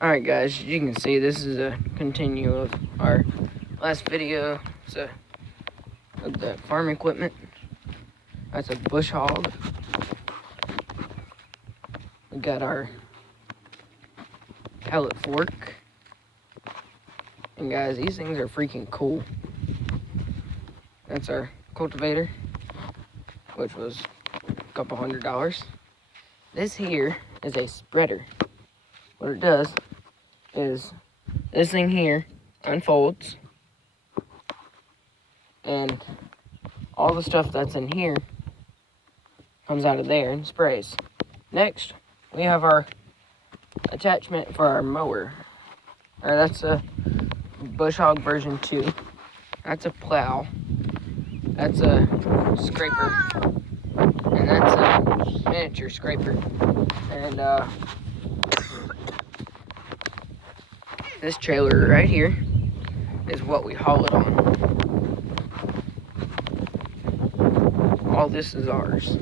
Alright guys, as you can see, this is a continue of our last video. So, of the farm equipment. That's a bush hog. We got our pellet fork. And guys, these things are freaking cool. That's our cultivator, which was a couple $100. This here is a spreader. What it does is this thing here unfolds, and all the stuff that's in here comes out of there and sprays. Next, we have our attachment for our mower. That's a bush hog version 2. That's a plow. That's a scraper. And that's a miniature scraper. And this trailer right here is what we haul it on. All this is ours.